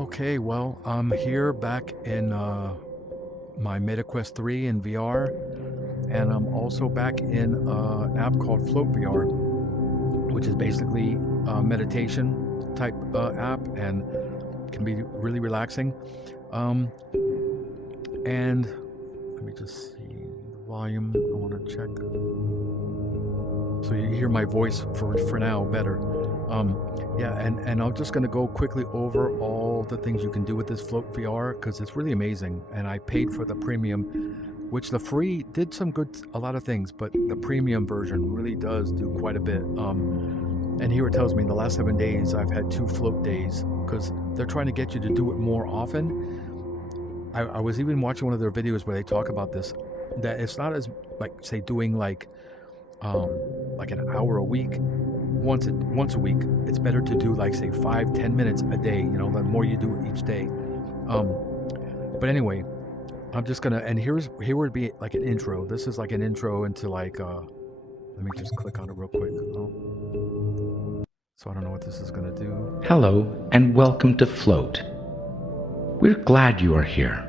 Okay, well, I'm here back in my MetaQuest 3 in VR, and I'm also back in an app called Float VR, which is basically a meditation type app and can be really relaxing. Um, and let me just see the volume. I want to check. So you hear my voice for now better. Yeah, and I'm just going to go quickly over all the things you can do with this Float VR because it's really amazing. And I paid for the premium, which the free did a lot of things, but the premium version really does do quite a bit. And here it tells me in the last 7 days I've had 2 float days because they're trying to get you to do it more often. I was even watching one of their videos where they talk about this, that it's not as like say doing like an hour a week once a week. It's better to do like say 5-10 minutes a day, the more you do it each day. But anyway, I'm just gonna, and here would be like an intro. This is like an intro into like let me just click on it real quick. So I don't know what this is gonna do. Hello and welcome to Float. We're glad you are here.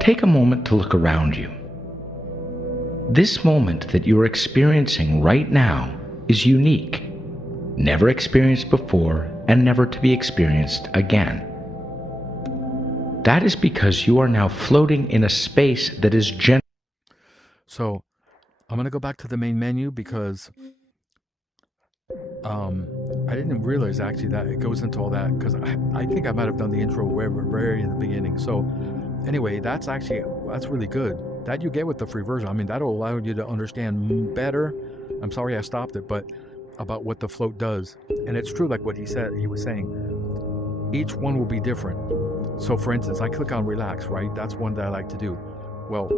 Take a moment to look around you. This moment that you're experiencing right now is unique, never experienced before and never to be experienced again. That is because you are now floating in a space that is So I'm gonna go back to the main menu because I didn't realize actually that it goes into all that because I think I might have done the intro very in the beginning. So anyway, that's really good. That you get with the free version. I mean, that'll allow you to understand better. I'm sorry I stopped it, but about what the float does. And it's true, like what he was saying. Each one will be different. So for instance, I click on relax, right? That's one that I like to do. Well,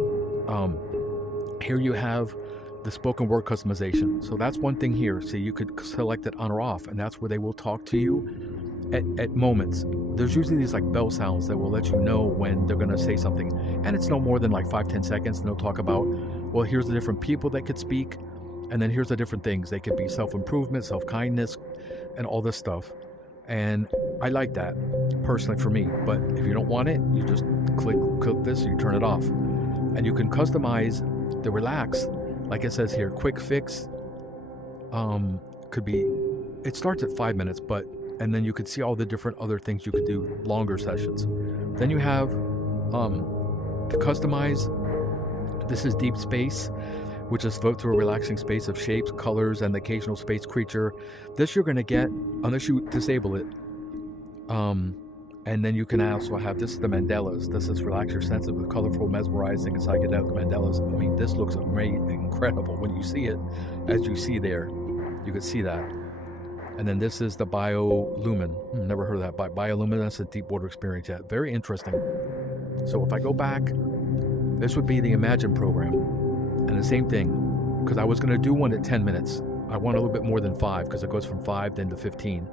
here you have the spoken word customization. So that's one thing here. So you could select it on or off, and that's where they will talk to you at moments. There's usually these like bell sounds that will let you know when they're going to say something. And it's no more than like 5-10 seconds. And they'll talk about, well, here's the different people that could speak. And then here's the different things. They could be self-improvement, self-kindness, and all this stuff. And I like that personally for me. But if you don't want it, you just click this, you turn it off. And you can customize the relax. Like it says here, quick fix could be, it starts at 5 minutes, and then you could see all the different other things you could do, longer sessions. Then you have to customize. This is deep space, which is float through a relaxing space of shapes, colors, and the occasional space creature. This you're going to get unless you disable it. And then you can also have, this is the mandalas. This is relax your senses with colorful, mesmerizing, and psychedelic mandalas. I mean, this looks amazing, incredible. When you see it, as you see there, you can see that. And then this is the biolumin. Never heard of that. Biolumin, that's a deep water experience yet. Very interesting. So if I go back, this would be the Imagine program. And the same thing, because I was going to do one at 10 minutes. I want a little bit more than 5 because it goes from 5 then to 15.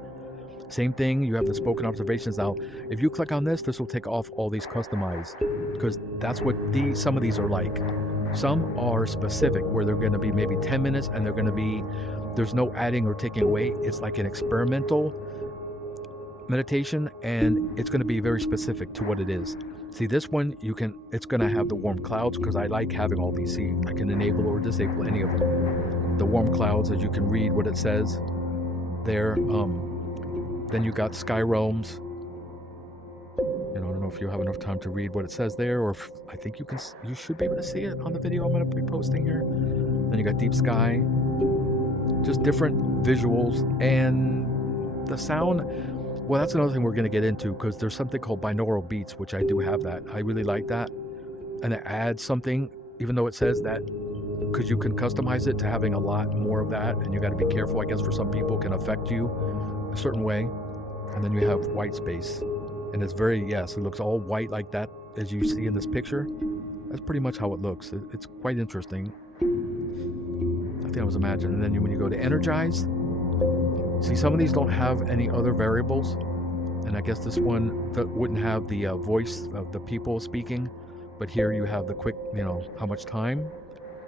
Same thing, you have the spoken observations. Now, if you click on this will take off all these customized, because that's what some of these are like. Some are specific, where they're going to be maybe 10 minutes, and there's no adding or taking away. It's like an experimental meditation, and it's going to be very specific to what it is. See, this one, it's going to have the warm clouds, because I like having all these. See, I can enable or disable any of them. The warm clouds, as you can read what it says there. Then you got sky realms. I don't know if you have enough time to read what it says there, or I think you should be able to see it on the video I'm going to be posting here. Then you got deep sky, just different visuals, and the sound. Well, that's another thing we're going to get into, because there's something called Binaural Beats, which I do have that. I really like that, and it adds something, even though it says that, because you can customize it to having a lot more of that, and you got to be careful. I guess for some people, it can affect you a certain way. And then you have white space, and it's it looks all white like that as you see in this picture. That's pretty much how it looks. It's quite interesting. I think I was imagining. And then when you go to energize, see, some of these don't have any other variables, and I guess this one wouldn't have the voice of the people speaking, but here you have the quick, how much time.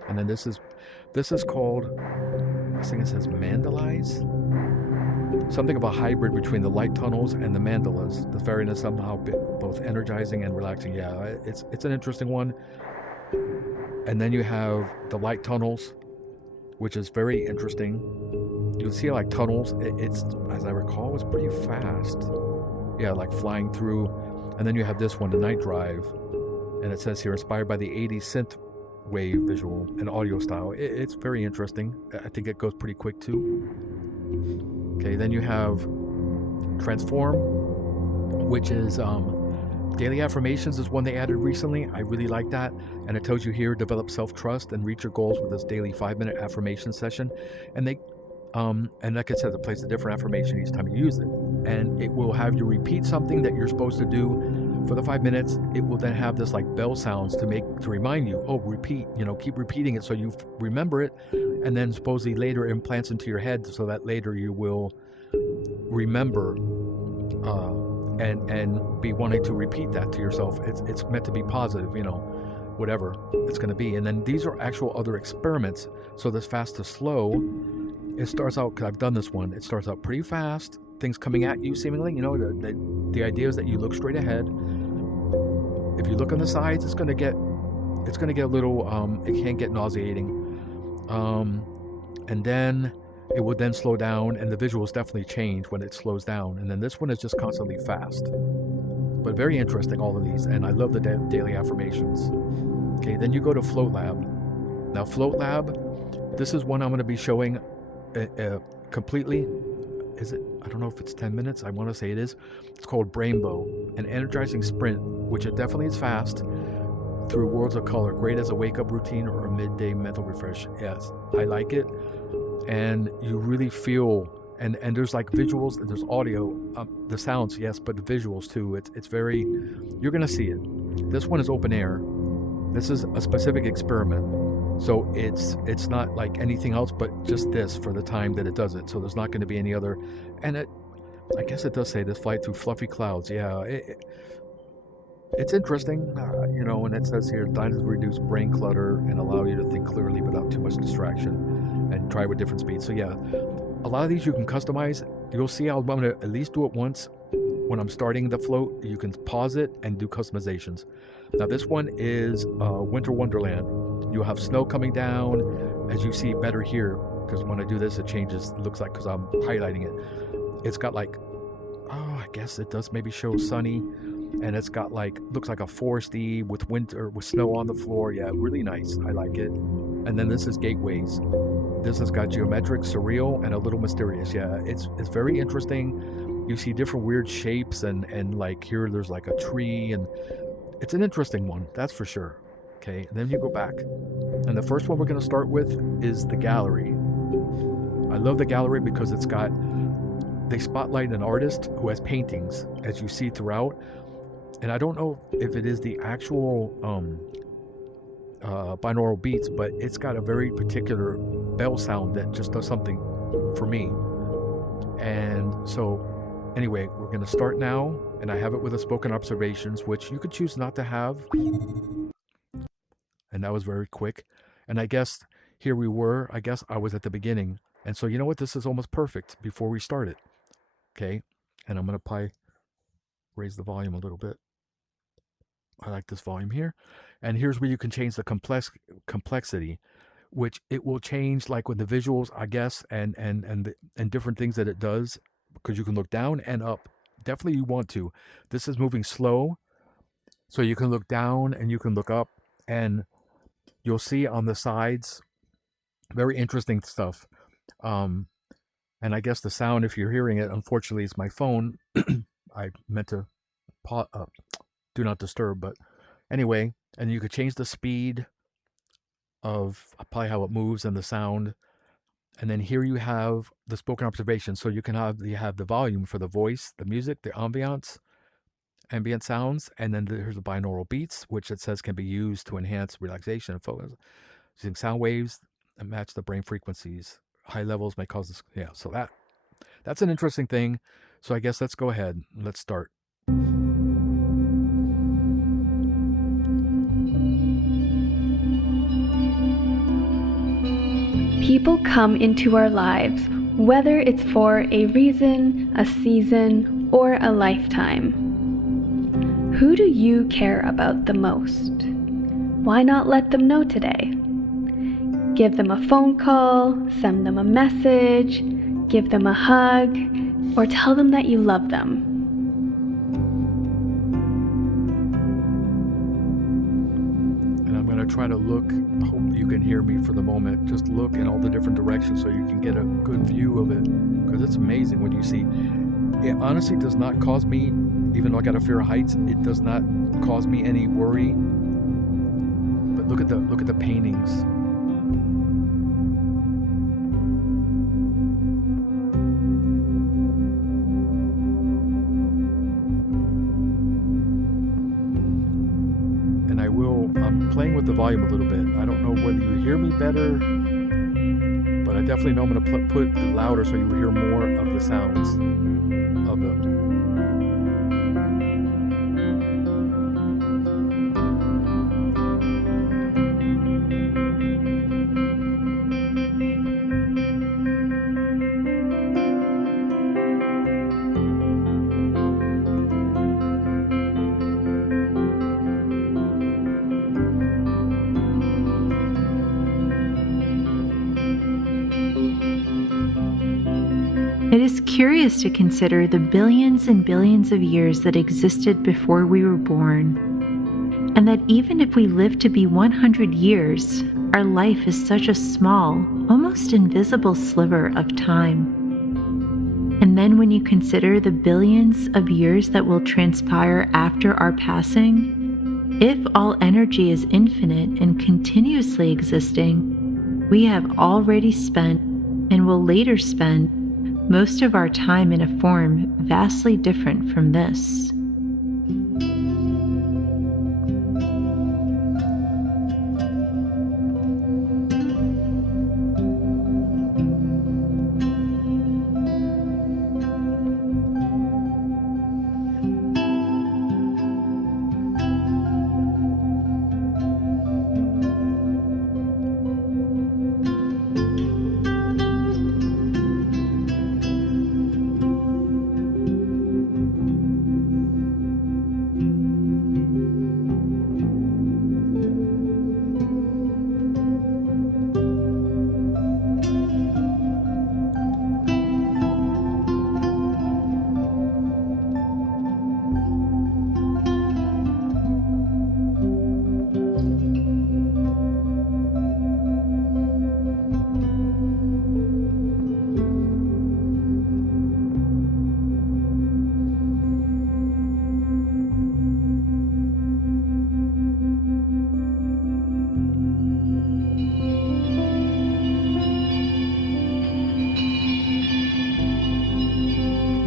And then this is called, I think it says mandalize. something of a hybrid between the light tunnels and the mandalas. The fairiness somehow both energizing and relaxing. Yeah, it's an interesting one. And then you have the light tunnels, which is very interesting. You'll see like tunnels. It's, as I recall, it's pretty fast. Yeah, like flying through. And then you have this one, the night drive. And it says here, inspired by the 80s synth wave visual and audio style. It's very interesting. I think it goes pretty quick too. Okay, then you have Transform, which is daily affirmations is one they added recently. I really like that. And it tells you here, develop self-trust and reach your goals with this daily 5-minute affirmation session. And they, and like I said, it plays a different affirmation each time you use it. And it will have you repeat something that you're supposed to do for the 5 minutes. It will then have this like bell sounds to remind you, oh, repeat, keep repeating it so you remember it. And then supposedly later implants into your head so that later you will remember and be wanting to repeat that to yourself. It's meant to be positive, whatever it's going to be. And then these are actual other experiments. So this fast to slow, it starts out, because I've done this one, it starts out pretty fast, things coming at you seemingly. The idea is that you look straight ahead. If you look on the sides, it's going to get a little, it can get nauseating. And then it would then slow down, and the visuals definitely change when it slows down. And then this one is just constantly fast. But very interesting, all of these. And I love the daily affirmations. Okay, then you go to Float Lab. Now, Float Lab, this is one I'm going to be showing completely. Is it? I don't know if it's 10 minutes. I want to say it is. It's called BrainBow, an energizing sprint, which it definitely is fast, through worlds of color. Great as a wake-up routine or a midday mental refresh. Yes, I like it. And you really feel, and there's like visuals, and there's audio, the sounds, yes, but the visuals too. It's very, you're going to see it. This one is open air. This is a specific experiment. So it's not like anything else, but just this for the time that it does it. So there's not going to be any other, and I guess it does say this flight through fluffy clouds. Yeah, it's interesting, and it says here, designed to reduce brain clutter and allow you to think clearly without too much distraction, and try with different speeds. So yeah, a lot of these you can customize. You'll see I'm going to at least do it once when I'm starting the float. You can pause it and do customizations. Now this one is Winter Wonderland. You'll have snow coming down, as you see better here, because when I do this, it changes. It looks like, because I'm highlighting it, it's got like, I guess it does maybe show sunny, and it's got like, looks like a foresty with winter, with snow on the floor. Yeah, really nice. I like it. And then this is Gateways. This has got geometric, surreal, and a little mysterious. Yeah, it's very interesting. You see different weird shapes, and like here there's like a tree, and it's an interesting one, that's for sure. Okay, and then you go back. And the first one we're going to start with is the Gallery. I love the Gallery because they spotlight an artist who has paintings, as you see throughout. And I don't know if it is the actual binaural beats, but it's got a very particular bell sound that just does something for me. And so anyway, we're going to start now, and I have it with the spoken observations, which you could choose not to have. And that was very quick. And I guess here we were, I guess I was at the beginning. And so you know what, this is almost perfect before we start it. Okay, and I'm going to probably raise the volume a little bit. I like this volume here. And here's where you can change the complexity, which it will change like with the visuals, I guess, and different things that it does, because you can look down and up. Definitely you want to. This is moving slow, so you can look down and you can look up, and you'll see on the sides very interesting stuff. And I guess the sound, if you're hearing it, unfortunately, is my phone. I meant to do not disturb, but anyway, and you could change the speed of probably how it moves and the sound. And then here you have the spoken observation. So you have the volume for the voice, the music, the ambient sounds, and then there's the binaural beats, which it says can be used to enhance relaxation and focus. Using sound waves and match the brain frequencies. High levels may cause this. Yeah, so that's an interesting thing. So I guess let's go ahead. Let's start. People come into our lives whether it's for a reason, a season, or a lifetime. Who do you care about the most? Why not let them know today? Give them a phone call, send them a message, give them a hug, or tell them that you love them. And I'm going to try to look, hope you can hear me for the moment, just look in all the different directions so you can get a good view of it, because it's amazing what you see. It honestly does not cause me, even though I got a fear of heights, it does not cause me any worry. But look at the paintings. And I'm playing with the volume a little bit. I don't know whether you hear me better, but I definitely know I'm going to put it louder so you hear more of the sounds of them. It is curious to consider the billions and billions of years that existed before we were born, and that even if we live to be 100 years, our life is such a small, almost invisible sliver of time. And then when you consider the billions of years that will transpire after our passing, if all energy is infinite and continuously existing, we have already spent and will later spend most of our time in a form vastly different from this.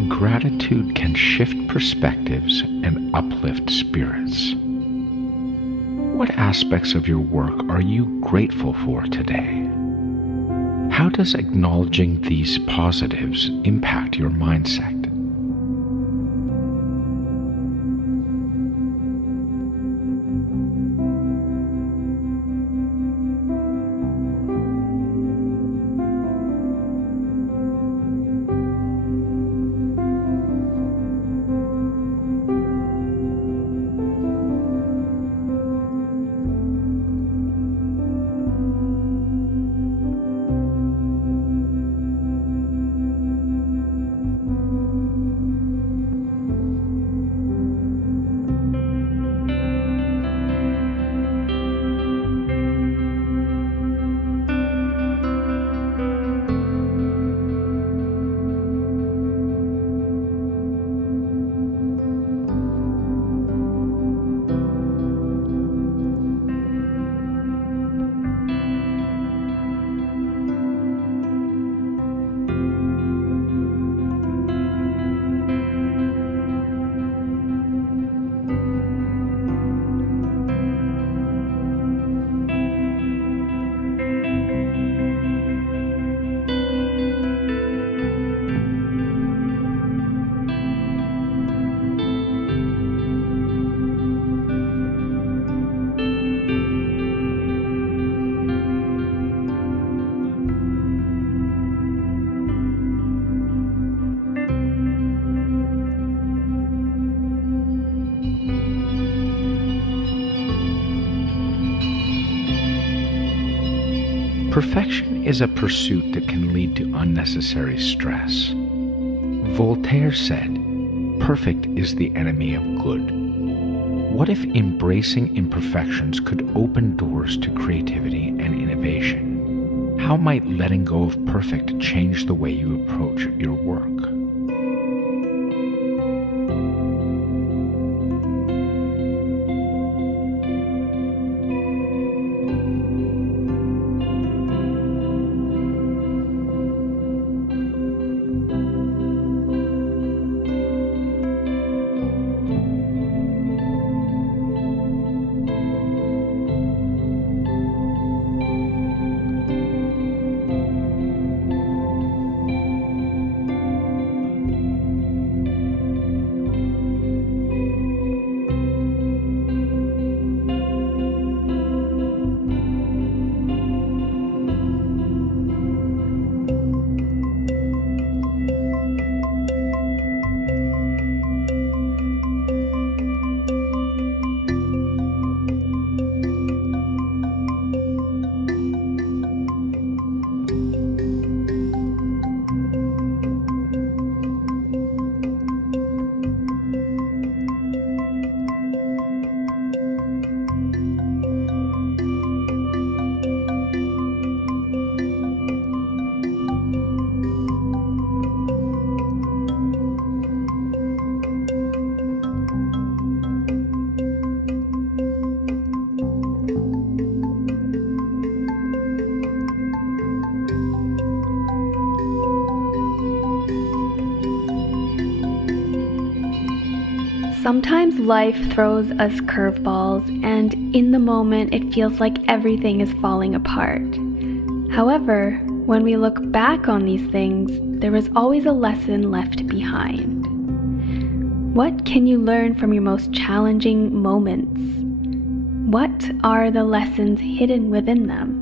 Gratitude can shift perspectives and uplift spirits. What aspects of your work are you grateful for today? How does acknowledging these positives impact your mindset? Perfection is a pursuit that can lead to unnecessary stress. Voltaire said, "Perfect is the enemy of good." What if embracing imperfections could open doors to creativity and innovation? How might letting go of perfect change the way you approach your work? Sometimes life throws us curveballs, and in the moment it feels like everything is falling apart. However, when we look back on these things, there is always a lesson left behind. What can you learn from your most challenging moments? What are the lessons hidden within them?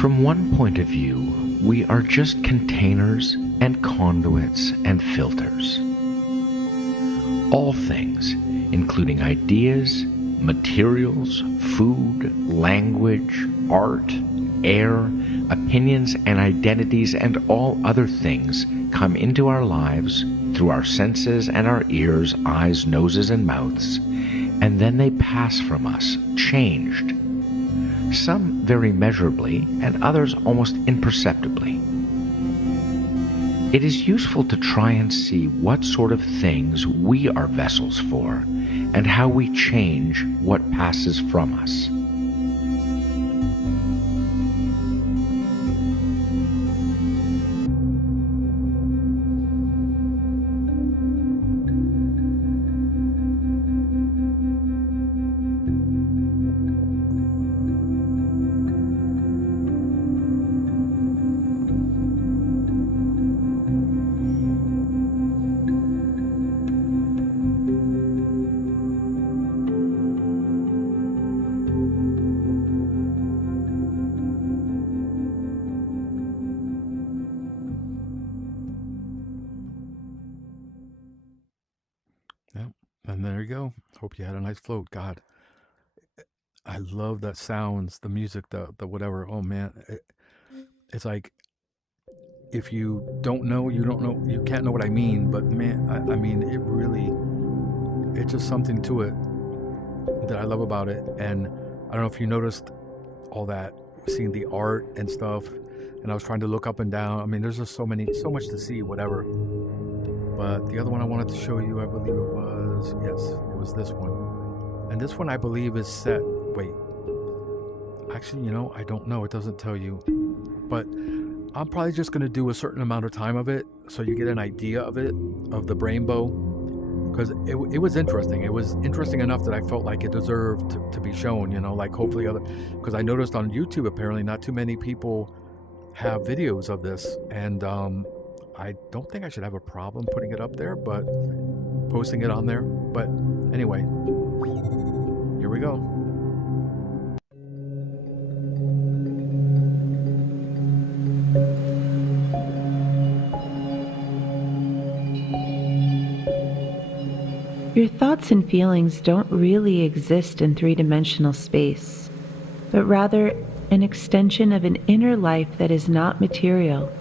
From one point of view, we are just containers and conduits and filters. All things, including ideas, materials, food, language, art, air, opinions, and identities, and all other things come into our lives through our senses and our ears, eyes, noses, and mouths, and then they pass from us, changed. Some very measurably, and others almost imperceptibly. It is useful to try and see what sort of things we are vessels for, and how we change what passes from us. Yeah. And there you go. Hope you had a nice float. God, I love that sounds, the music, the whatever. Oh man, it's like if you don't know, you don't know, you can't know what I mean. But man, I mean, it's just something to it that I love about it. And I don't know if you noticed all that, seeing the art and stuff. And I was trying to look up and down. I mean, there's just so much to see, whatever. But the other one I wanted to show you, I believe it was, yes, it was this one. And this one I believe is set, wait. Actually, you know, I don't know. It doesn't tell you. But I'm probably just going to do a certain amount of time of it so you get an idea of it, of the BrainBow. Because it was interesting. It was interesting enough that I felt like it deserved to be shown, you know, like hopefully other... Because I noticed on YouTube, apparently, not too many people have videos of this. And I don't think I should have a problem putting it up there, but posting it on there. But anyway, here we go. Your thoughts and feelings don't really exist in three-dimensional space, but rather an extension of an inner life that is not material.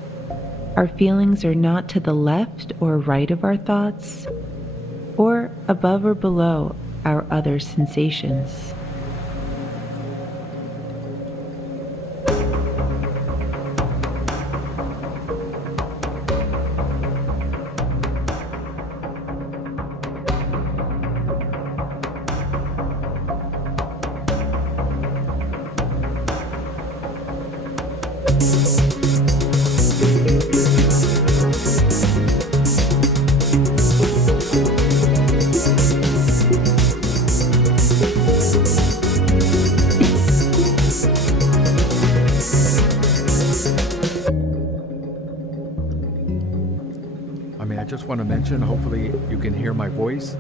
Our feelings are not to the left or right of our thoughts, or above or below our other sensations. I just want to mention, hopefully you can hear my voice.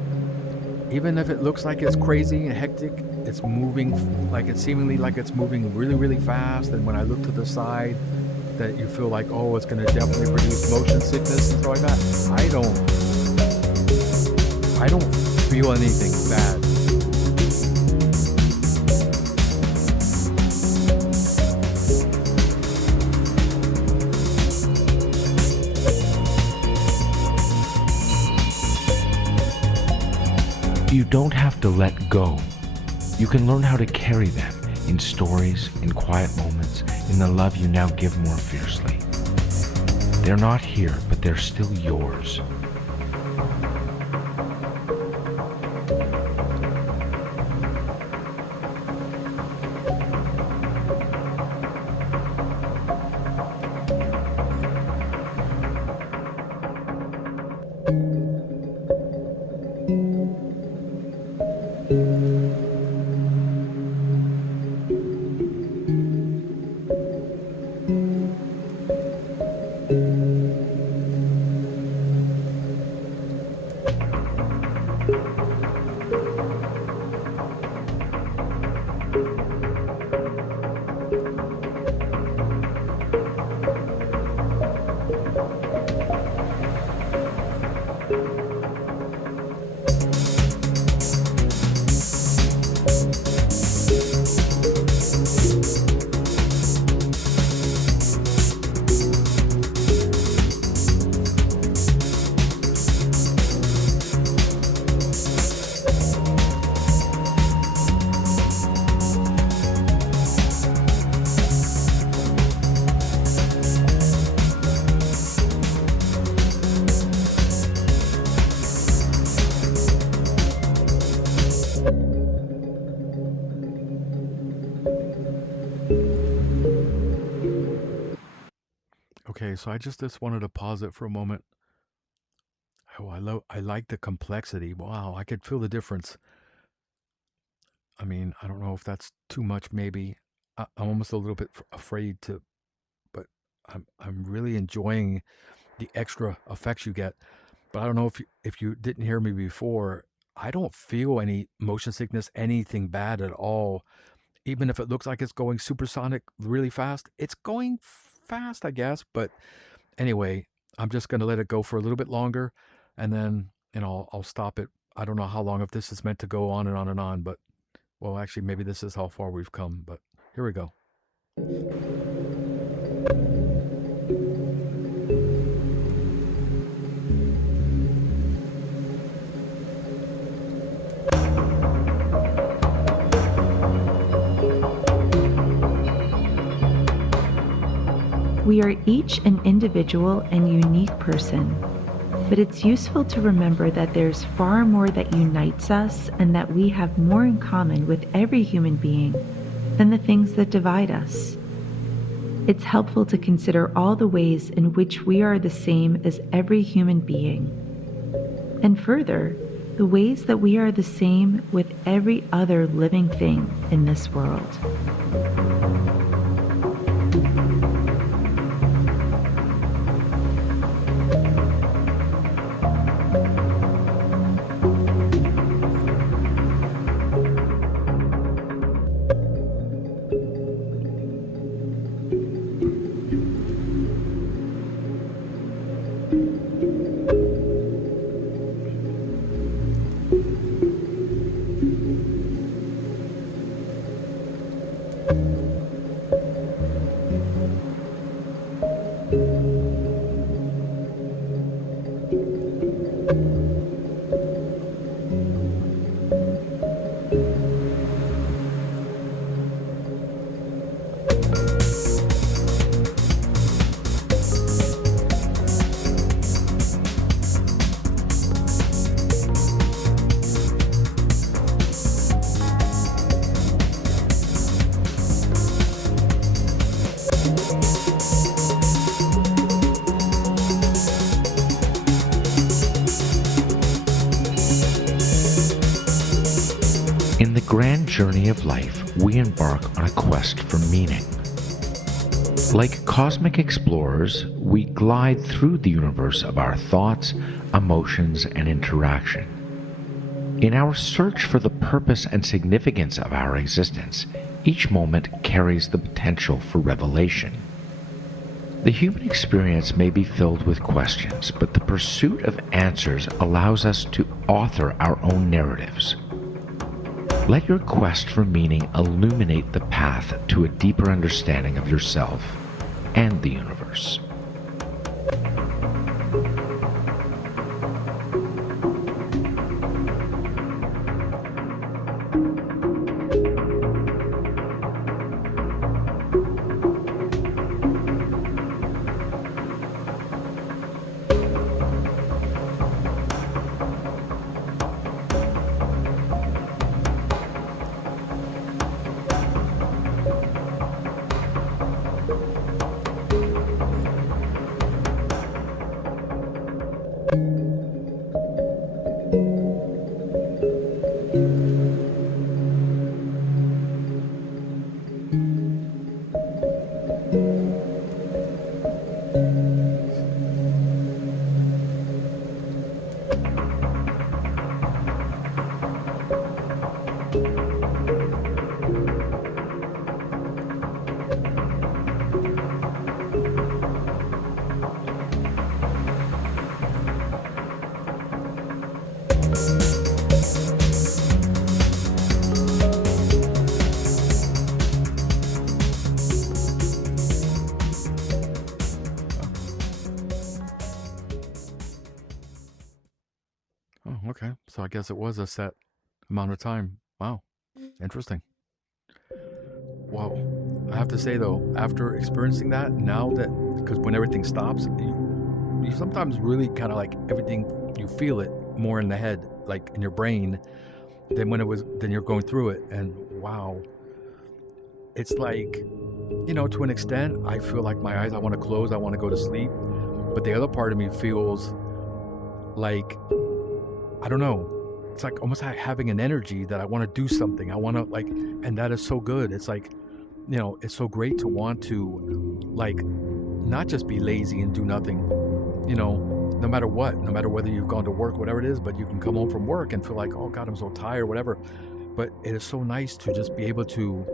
Even if it looks like it's crazy and hectic, it's moving like it's seemingly like it's moving really, really fast. And when I look to the side, that you feel like, oh, it's going to definitely produce motion sickness and stuff like that. I don't feel anything bad. You don't have to let go. You can learn how to carry them in stories, in quiet moments, in the love you now give more fiercely. They're not here, but they're still yours. Okay, so I just wanted to pause it for a moment. Oh, I like the complexity. Wow, I could feel the difference. I mean, I don't know if that's too much. Maybe I'm almost a little bit afraid to, but I'm really enjoying the extra effects you get. But I don't know if you didn't hear me before. I don't feel any motion sickness, anything bad at all. Even if it looks like it's going supersonic really fast, it's going fast, I guess. But anyway, I'm just going to let it go for a little bit longer, and then, you know, I'll stop it. I don't know how long, if this is meant to go on and on and on, but, well, actually, maybe this is how far we've come, but here we go. We are each an individual and unique person, but it's useful to remember that there's far more that unites us and that we have more in common with every human being than the things that divide us. It's helpful to consider all the ways in which we are the same as every human being, and further, the ways that we are the same with every other living thing in this world. In the grand journey of life, we embark on a quest for meaning. Like cosmic explorers, we glide through the universe of our thoughts, emotions, and interaction. In our search for the purpose and significance of our existence, each moment carries the potential for revelation. The human experience may be filled with questions, but the pursuit of answers allows us to author our own narratives. Let your quest for meaning illuminate the path to a deeper understanding of yourself and the universe. Oh, okay. So I guess it was a set amount of time. Wow. Interesting. Wow. I have to say though, after experiencing that, now that, because when everything stops, you sometimes really kind of like everything, you feel it more in the head, like in your brain, than then you're going through it. And wow. It's like, to an extent, I feel like my eyes, I want to close, I want to go to sleep. But the other part of me feels like, I don't know, it's like almost like having an energy that I want to do something. I want to and that is so good. It's like, it's so great to want to not just be lazy and do nothing, no matter what, no matter whether you've gone to work, whatever it is, but you can come home from work and feel like, oh God, I'm so tired, whatever. But it is so nice to just be able to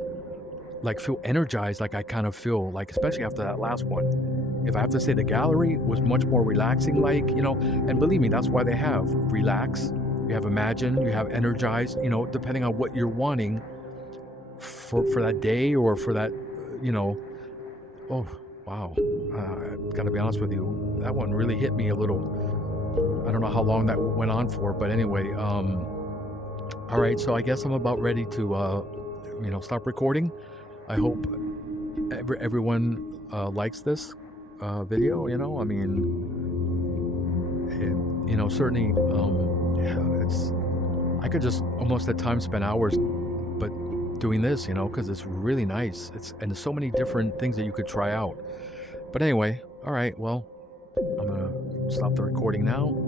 feel energized, like I kind of feel like, especially after that last one. If I have to say, the gallery was much more relaxing, and believe me, that's why they have relax, you have imagine, you have energize, depending on what you're wanting for that day or for that, oh, wow. I gotta be honest with you, that one really hit me a little. I don't know how long that went on for, but anyway, all right, so I guess I'm about ready to, stop recording. I hope everyone likes this. video, you know. I mean, you know, certainly, yeah, I could just almost at times spend hours, but doing this, you know, because it's really nice. And there's so many different things that you could try out. But anyway, all right, well, I'm gonna stop the recording now.